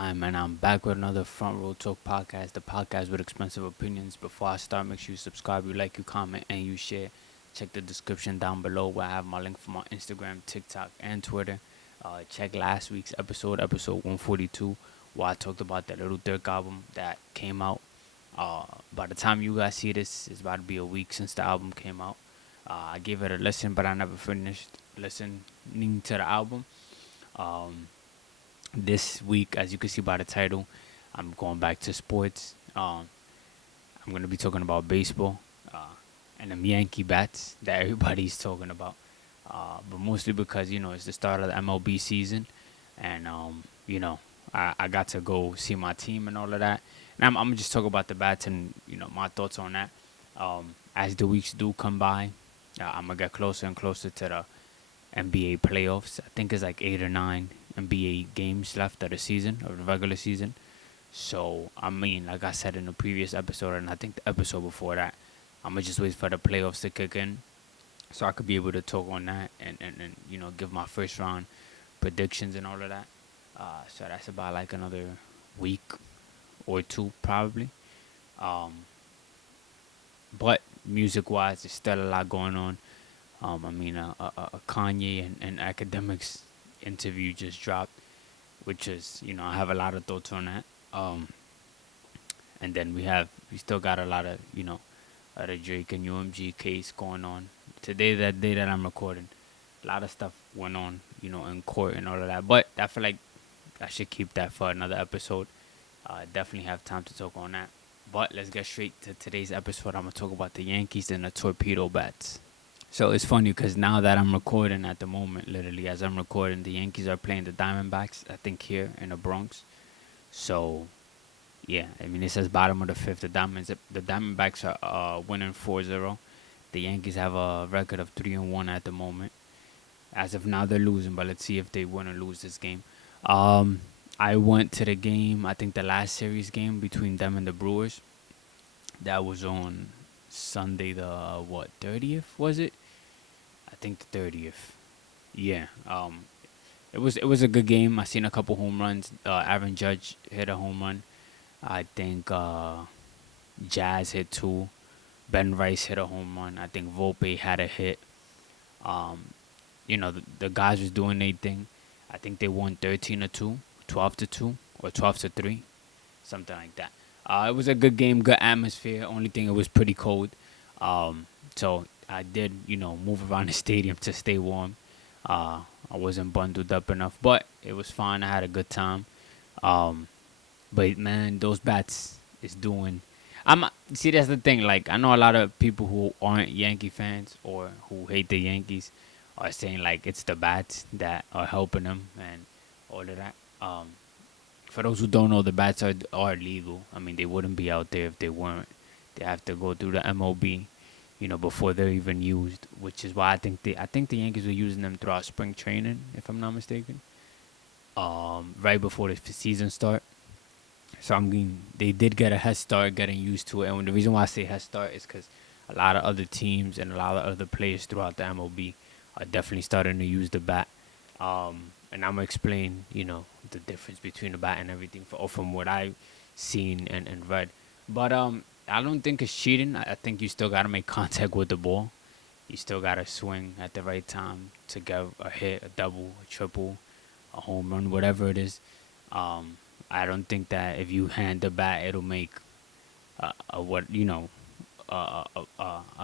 I'm back with another Front Row Talk podcast, the podcast with expensive opinions. Before I start, make sure you subscribe, you like, you comment, and you share. Check the description down below where I have my link for my Instagram, TikTok, and Twitter. Check last week's episode 142, where I talked about that Little Dirk album that came out. By the time you guys see this, it's about to be a week since the album came out. I gave it a listen, but I never finished listening to the album. This week, as you can see by the title, I'm going back to sports. I'm going to be talking about baseball and them Yankee bats that everybody's talking about. But mostly because, it's the start of the MLB season. And, I got to go see my team and all of that. And I'm going to just talk about the bats and, my thoughts on that. As the weeks do come by, I'm going to get closer and closer to the NBA playoffs. I think it's like 8 or 9 NBA games left of the season, of the regular season. So, like I said in the previous episode, and I think the episode before that, I'm going to just wait for the playoffs to kick in so I could be able to talk on that and give my first round predictions and all of that. So that's about like another week or two probably. But music-wise, there's still a lot going on. A Kanye and Academics interview just dropped, which is, I have a lot of thoughts on that. And then we still got a lot of, the Drake and UMG case going on. Today, that day that I'm recording, a lot of stuff went on, in court and all of that. But I feel like I should keep that for another episode. Definitely have time to talk on that. But let's get straight to today's episode. I'm going to talk about the Yankees and the torpedo bats. So it's funny because now that I'm recording at the moment, literally as I'm recording, the Yankees are playing the Diamondbacks, I think here in the Bronx. So, yeah, it says bottom of the fifth. The Diamondbacks are winning 4-0. The Yankees have a record of 3-1 at the moment. As of now, they're losing, but let's see if they win or lose this game. I went to the game, I think the last series game between them and the Brewers. That was on Sunday the 30th, was it? I think the 30th. Yeah. It was a good game. I seen a couple home runs. Aaron Judge hit a home run. I think Jazz hit 2. Ben Rice hit a home run. I think Volpe had a hit. The guys was doing their thing. I think they won 13-2, 12-2, or 12-3, something like that. It was a good game, good atmosphere. Only thing, it was pretty cold. So I did, move around the stadium to stay warm. I wasn't bundled up enough, but it was fine. I had a good time. But man, those bats is doing. See, that's the thing. Like, I know a lot of people who aren't Yankee fans or who hate the Yankees are saying like it's the bats that are helping them and all of that. For those who don't know, the bats are legal. They wouldn't be out there if they weren't. They have to go through the MLB, before they're even used, which is why I think the Yankees were using them throughout spring training, if I'm not mistaken. Right before the season start. So they did get a head start getting used to it, and the reason why I say head start is because a lot of other teams and a lot of other players throughout the MLB are definitely starting to use the bat. And I'm gonna explain, the difference between the bat and everything from what I've seen and read. But I don't think it's cheating. I think you still gotta make contact with the ball. You still gotta swing at the right time to get a hit, a double, a triple, a home run, whatever it is. I don't think that if you hand the bat, it'll make a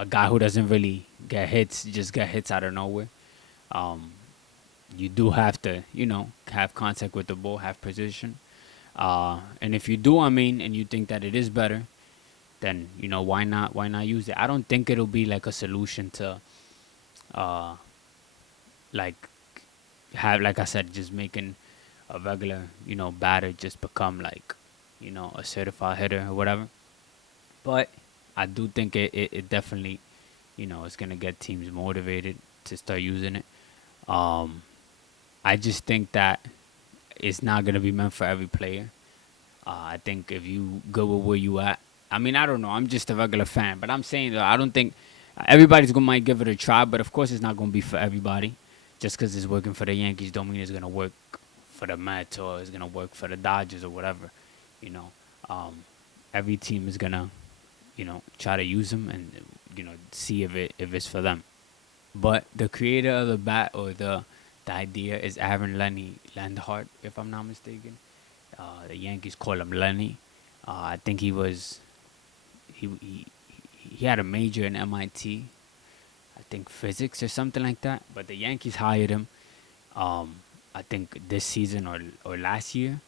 guy who doesn't really get hits just get hits out of nowhere. You do have to, have contact with the ball, have position. And if you do, and you think that it is better, then, why not use it? I don't think it'll be like a solution to, like I said, just making a regular, batter just become like, a certified hitter or whatever. But I do think it definitely, it's going to get teams motivated to start using it. I just think that it's not going to be meant for every player. I think if you go with where you at, I don't know. I'm just a regular fan. But I'm saying that I don't think everybody's going to might give it a try. But, of course, it's not going to be for everybody. Just because it's working for the Yankees don't mean it's going to work for the Mets or it's gonna work for the Dodgers or whatever. You know, um, every team is gonna try to use them and see if it's for them. But the creator of the bat or the idea is Aaron Lenny Landhart, if I'm not mistaken. The Yankees call him Lenny. I think he he had a major in MIT. I think physics or something like that. But the Yankees hired him. Um, I think this season or last year,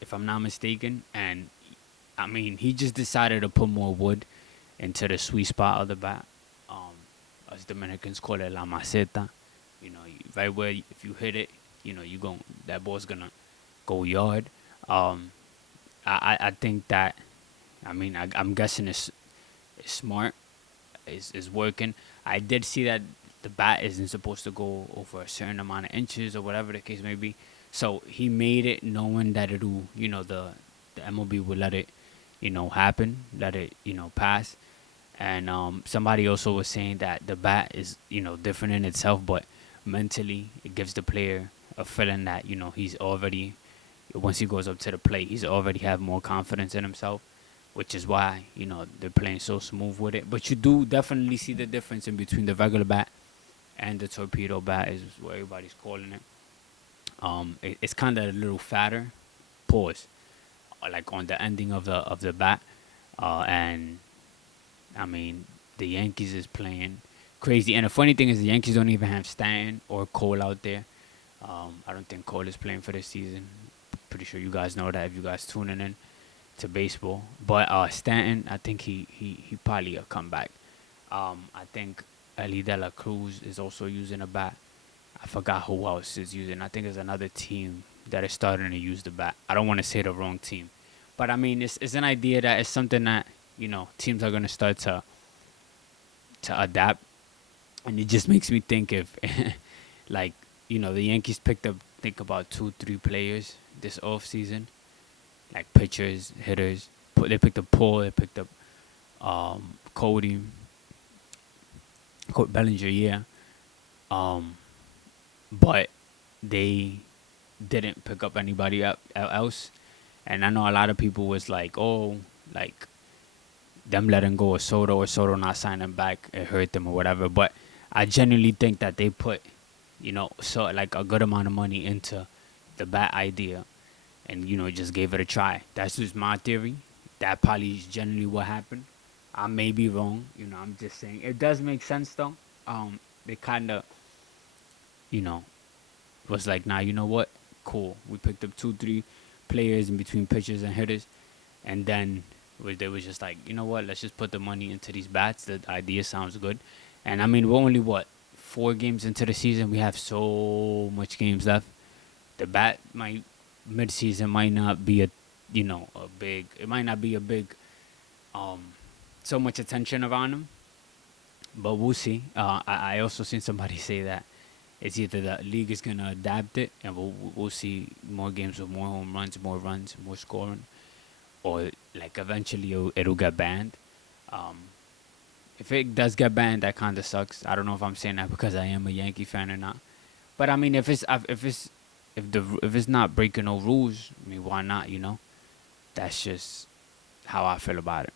if I'm not mistaken. And I mean, he just decided to put more wood into the sweet spot of the bat. Um, us Dominicans call it la maceta. Right where if you hit it, that ball's gonna go yard. Um, I think that, I'm guessing it's smart, is working. I did see that the bat isn't supposed to go over a certain amount of inches or whatever the case may be. So he made it knowing that it'll, the MLB will let it, happen, let it, pass. And somebody also was saying that the bat is, different in itself, but mentally it gives the player a feeling that, he's already, once he goes up to the plate, he's already have more confidence in himself, which is why, they're playing so smooth with it. But you do definitely see the difference in between the regular bat and the torpedo bat, is what everybody's calling it. It's kind of a little fatter, pause, like on the ending of the bat, and I mean the Yankees is playing crazy. And the funny thing is, the Yankees don't even have Stanton or Cole out there. I don't think Cole is playing for this season. Pretty sure you guys know that if you guys tuning in to baseball. But Stanton, I think he probably a comeback. I think Eli De La Cruz is also using a bat. I forgot who else is using. I think there's another team that is starting to use the bat. I don't want to say the wrong team, but I mean it's an idea that it's something that teams are gonna start to adapt, and it just makes me think if like the Yankees picked up think about 2-3 players this off season, like pitchers, hitters. They picked up Paul. They picked up Cody Bellinger, yeah. Um, but they didn't pick up anybody else. And I know a lot of people was like, oh, like them letting go of Soto or Soto not signing back, it hurt them or whatever. But I genuinely think that they put, so like a good amount of money into the bat idea, and just gave it a try. That's just my theory. That probably is generally what happened. I may be wrong. I'm just saying it does make sense though. They kind of, you know, was like, nah, you know what? Cool. We picked up 2-3 players in between pitchers and hitters, and then they was just like, you know what? Let's just put the money into these bats. The idea sounds good, and I mean, we're only 4 games into the season. We have so much games left. The bat might mid-season might not be a big. It might not be a big, so much attention around them, but we'll see. I also seen somebody say that it's either the league is gonna adapt it, and we'll see more games with more home runs, more scoring, or like eventually it'll get banned. Um, if it does get banned, that kind of sucks. I don't know if I'm saying that because I am a Yankee fan or not, but I mean, if it's not breaking no rules, I mean, why not? That's just how I feel about it.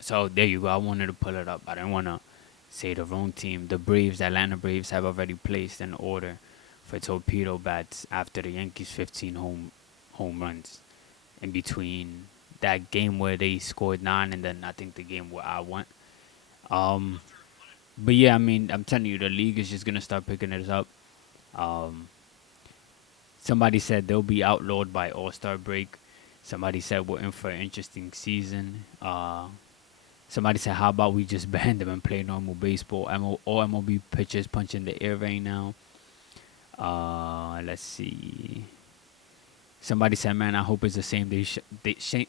So there you go. I wanted to pull it up. I didn't want to say the wrong team. The Atlanta Braves, have already placed an order for torpedo bats after the Yankees' 15 home runs in between that game where they scored 9 and then I think the game where I went. But yeah, I mean, I'm telling you, the league is just gonna start picking it up. Um, Somebody said they'll be outlawed by All-Star break. Somebody said we're in for an interesting season. Somebody said, how about we just ban them and play normal baseball? All MLB pitchers punch in the air right now. Let's see. Somebody said, man, I hope it's the same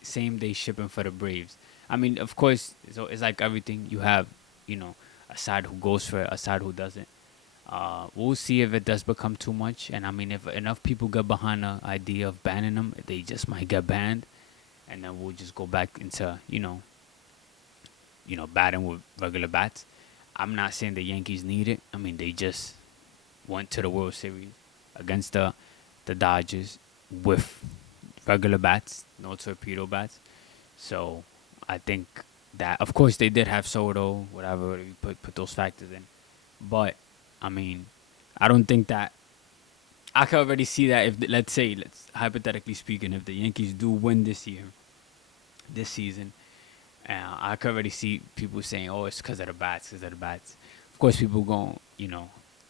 same day shipping for the Braves. I mean, of course, so it's like everything. You have, a side who goes for it, a side who doesn't. We'll see if it does become too much. And I mean, if enough people get behind the idea of banning them, they just might get banned. And then we'll just go back into, batting with regular bats. I'm not saying the Yankees need it. I mean, they just went to the World Series against the the Dodgers with regular bats, no torpedo bats. So I think that, of course, they did have Soto, whatever, you put those factors in. But, I mean, I don't think that. I can already see that if, let's say, let's hypothetically speaking, if the Yankees do win this year, this season, I can already see people saying, "Oh, it's because of the bats, because of the bats." Of course, people going,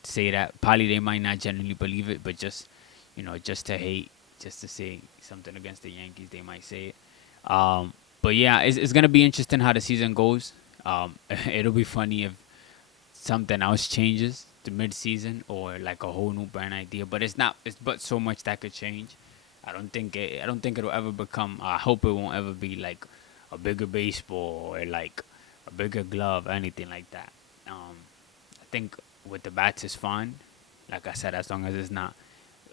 say that. Probably they might not genuinely believe it, but just, just to hate, just to say something against the Yankees, they might say it. But yeah, it's gonna be interesting how the season goes. It'll be funny if something else changes the mid-season or like a whole new brand idea. But it's not. It's but so much that could change. I don't think it'll ever become. I hope it won't ever be like a bigger baseball or like a bigger glove or anything like that. I think with the bats is fine. Like I said, as long as it's not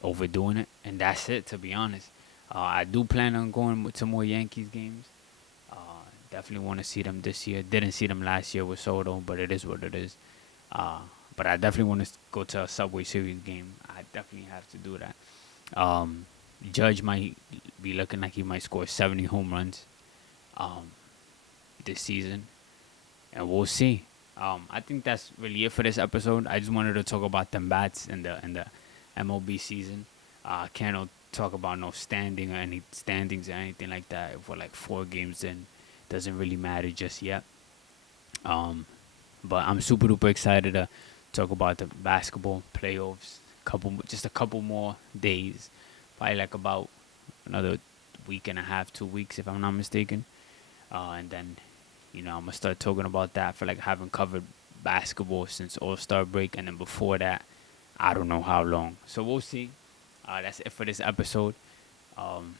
overdoing it, and that's it. To be honest, I do plan on going to more Yankees games. Uh, Definitely want to see them this year. Didn't see them last year with Soto, but it is what it is. Uh, but I definitely want to go to a Subway Series game. I definitely have to do that. Um, Judge might be looking like he might score 70 home runs um, this season, and we'll see. I think that's really it for this episode. I just wanted to talk about them bats in the MLB season. I can't talk about no standing or any standings or anything like that. If we're like 4 games in, doesn't really matter just yet. Um, but I'm super duper excited to talk about the basketball playoffs. Just a couple more days, probably like about another week and a half, 2 weeks if I'm not mistaken. And then, I'm gonna start talking about that for like having covered basketball since All-Star break, and then before that, I don't know how long. So we'll see. That's it for this episode. Um,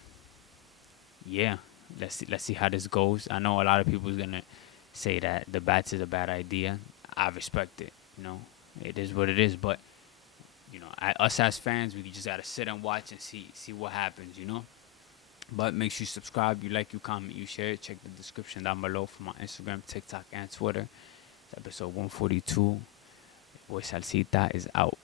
yeah, let's see how this goes. I know a lot of people's gonna say that the bats is a bad idea. I respect it. It is what it is. But us as fans, we just gotta sit and watch and see what happens. But make sure you subscribe, you like, you comment, you share it. Check the description down below for my Instagram, TikTok, and Twitter. It's episode 142. Boy Salsita is out.